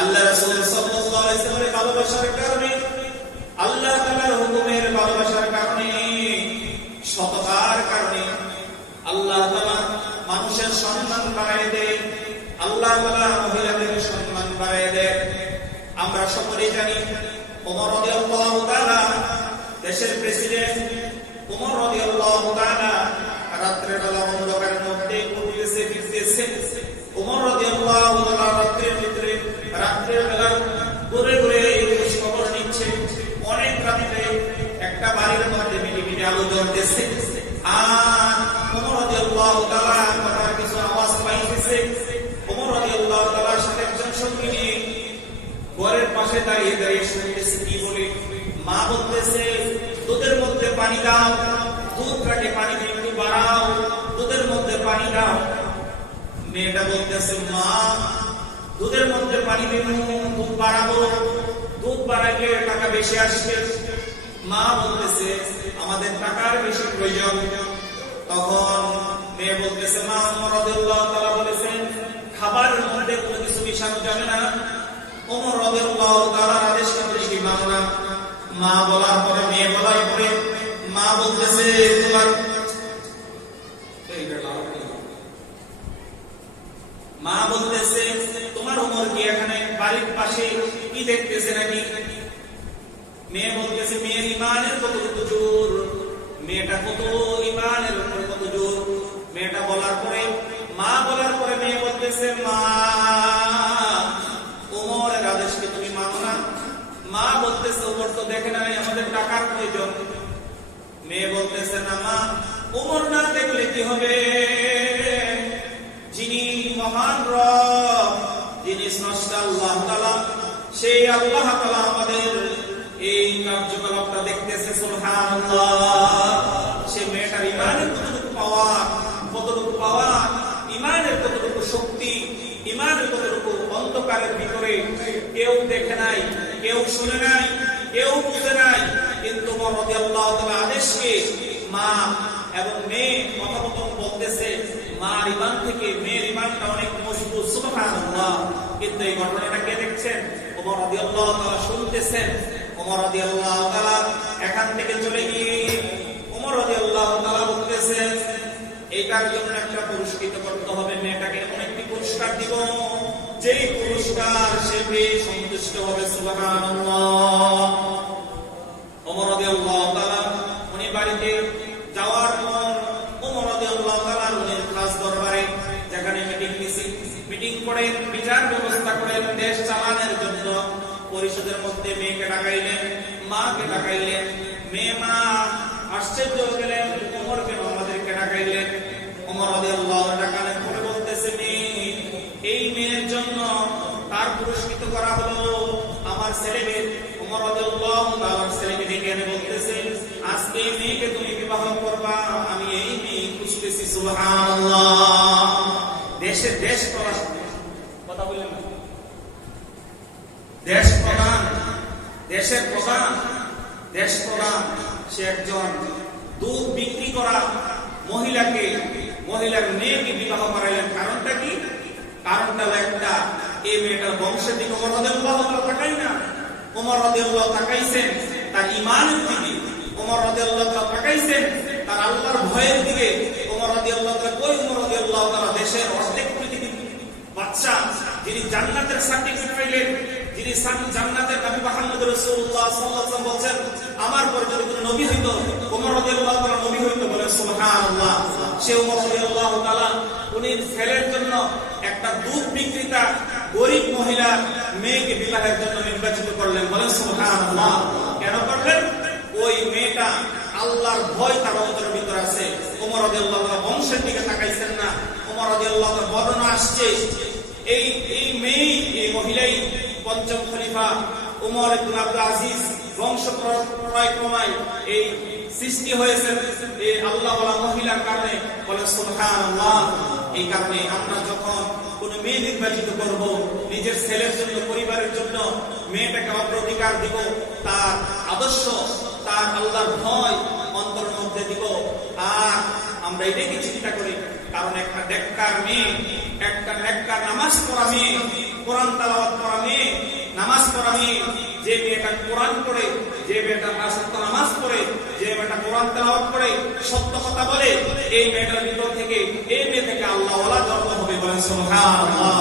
আল্লাহ রাসূল সাল্লাল্লাহু আলাইহি ওয়াসাল্লামের ভালোবাসার কারণে, আল্লাহ তাআলার হুকুমের ভালোবাসার কারণে, সততার কারণে আল্লাহ তাআলা মানুষের সম্মান বাড়ায় দেন, আল্লাহ তাআলা মহিলাদের সম্মান বাড়ায় দেন। আমরা সকলেই জানি ওমর রাদিয়াল্লাহু তাআলা দেশের প্রেসিডেন্ট। ওমর রাদিয়াল্লাহু তাআলা রাত্রের বেলা অন্ধকারের মধ্যে ঘুরতেছে ফিরতেছে। ওমর রাদিয়াল্লাহু তাআলা রাত্রের বেলা ঘুরে ঘুরে খবর নিচ্ছে। অনেক রাতে একটা বাড়ির মধ্যে মিটিমিটি আলো জ্বলতেছে, আর ওমর রাদিয়াল্লাহু তাআলা কথার কিছু আওয়াজ পাইতেছে। ওমর রাদিয়াল্লাহু তাআলার সাথে একজন সঙ্গী নিয়ে ঘরের পাশে দাঁড়িয়ে দাঁড়িয়ে শুনতেছে কি বলে। মা বলতেছে, দুধের মধ্যে পানি দাও, দুধটাকে পানি একটু বাড়াও, দুধের মধ্যে পানি দাও। মেয়েটা বলতেছে, মা দুধের মধ্যে পানি দিব, দুধ বাড়াবো, দুধ বাড়াইলে টাকা বেশি আসবে। মা বলতেছে, আমাদের টাকার বেশি প্রয়োজন। তখন মেয়ে বলতেছে, মা ওমর রাদিয়াল্লাহু তাআলা বলেছেন খাবারের মধ্যে কোনো কিছু মিশানো যাবে না। ওমর রাদিয়াল্লাহু তাআলার আদেশ তুমি কি মানো না? মা বলার পরে, মেয়ে বলার পরে মা বলতেছে, তোমার ওমর কি এখানে বাড়ির পাশে কি দেখতেছে নাকি? মেয়ে বলতেছে, মেয়ের ইমানের কতটুকু জোর, মেয়েটা কত ইমানের উপরে কত জোর। মেয়েটা বলার পরে, মা বলার পরে মেয়ে বলতেছে, মা ওমরের আদেশকে তুমি মানো না? মা বলতেছে, ওমর তো দেখে নাই আমাদের টাকার প্রয়োজন। মেয়ে বলতেছে, না মা, ওমর না দেখলে কি হবে? যিনি মহান রব, যিনি স্রষ্টা আল্লাহ তাআলা, সেই আল্লাহ তাআলা আমাদের এই কার্যকলাপটা দেখতেছে। সুবহানাল্লাহ। সে মেয়েটার ইমানের কতটুকু পাওয়া, ইমানের কতটুকু শক্তি, ইমানের কতটুকু অন্ধকারের ভিতরে কেউ দেখে নাই, কেউ শুনে নাই, কেউ বুঝে নাই, কিন্তু ওমর রাদিয়াল্লাহু তাআলা আদেশকে মা এবং মেয়ে কথোপকথন বলতেছে। মার ইমান থেকে মেয়ের ইমানটা অনেক মজবুত। সুবহানাল্লাহ। কিন্তু এই ঘটনাটা কে দেখছেন? ওমর রাদিয়াল্লাহু তাআলা শুনতেছেন। ওমর রাদিয়াল্লাহু তাআলা এখান থেকে চলে গিয়ে ওমর রাদিয়াল্লাহু তাআলা বলতেছেন, এইটার জন্য একটা পুরস্কৃত করতে হবে, মেয়েটাকে এমন একটি পুরস্কার দিব যেই পুরস্কার সে পেয়ে সন্তুষ্ট হবে। সুবহানাল্লাহ। ওমর রাদিয়াল্লাহু তাআলা উনি বাড়িতে যাওয়ার পর ওমর রাদিয়াল্লাহু তাআলা উনি খাস দরবারে যেখানে মিটিং করে বিচার ব্যবস্থা করেন দেশ চালানোর জন্য, পরিষদের মধ্যে মেয়েকে ডাকাইলেন, মাকে ডাকাইলেন। মেয়ে মা আশ্চর্য হয়ে গেলেন, ওমর কেন আমাদেরকে ডাকাইলেন? ওমর রাদিয়াল্লাহু ডাকালেন পরে বলতেছে, মেয়ে, এই মেয়ের জন্য তার পুরস্কৃত করা হলো আমার ছেলেকে। ওমর রাদিয়াল্লাহু তাআলার ছেলেকে ডেকে এনে বলতেছে, আজকে এই মেয়েকে তুমি বিবাহ করবা, আমি এই মেয়ে খুঁজতেছি। সুবহানাল্লাহ। দেশ প্রধান কথা বললেন না, দেশের প্রধান সে একজন দুধ বিক্রি করা মহিলার মেয়েকে বিবাহ করাইলেন। কারণটা কি? কারণটা একটা, এই মেয়েটার বংশের দিকে ওমর রাদিয়াল্লাহু তাআলা তাকাই না। ওমর রাদিয়াল্লাহু তাকাইছেন তার ইমানের দিকে, ওমর রাদিয়াল্লাহু তাআলা তাকাইছেন তার আল্লাহর ভয়ের দিকে। ওমর রাদিয়াল্লাহু তাআলা কই? ওমর রাদিয়াল্লাহু তাআলা দেশের অর্ধেক পৃথিবীর বাদশা, যিনি জান্নাতের সার্টিফিকেট পাইলেন, যিনি জান্নাতের নবী মুহাম্মদ রাসূলুল্লাহ সাল্লাল্লাহু আলাইহি ওয়াসাল্লাম বলেন, আমার পরে যদি কোনো নবী হইতো ওমর রাদিয়াল্লাহু তাআলা নবী হইতো। বলেন সুবহানাল্লাহ। সে ওমর রাদিয়াল্লাহু তাআলা উনি ছেলের জন্য একটা দুধ বিক্রেতা গরিব মহিলা মেয়েকে বিবাহের জন্য নির্বাচিত করলেন। বলেন সুবহানাল্লাহ। কেন করলেন? ওই মেয়েটা আল্লাহর ভয় তার অন্তরের ভিতরে আছে। ওমর রাদিয়াল্লাহু তাআলা বংশের দিকে তাকাইছেন না। ওমর রাদিয়াল্লাহু তাআলা বর্ণনা আসছে, এই মেয়ে, এই মহিলাই পঞ্চম খলিফা ওমর ইবনে আব্দুল আজিজ বংশ ক্রমায় এই সৃষ্টি হয়েছে এই আল্লাহ ওয়ালা মহিলার কারণে। বলে সুবহানাল্লাহ। এই কারণে আমরা যখন কোন মেয়ে নির্বাচিত করব, নিজের ছেলের জন্য, পরিবারের জন্য মেয়েটাকে অগ্রাধিকার দিব, তার আদর্শ, তার আল্লাহর ভয় অন্তরের মধ্যে দিব। আর আমরা এটাকে চিন্তা করি, কারণ একটা নেককার মেয়ে, একটা নেককার নামাজ পড়া মেয়ে, কোরআন তেলাওয়াত করা মেয়ে, ইসলামে যে মেয়েটা কোরআন পড়ে, যে মেয়েটা 5 ওয়াক্ত নামাজ পড়ে, যে মেয়েটা কোরআন তেলাওয়াত করে, সত্য কথা বলে, এই মেয়েটার ভিতর থেকে, এই মেয়ে থেকে আল্লাহ ওয়ালা জন্ম হবে। বলেন সুবহানাল্লাহ।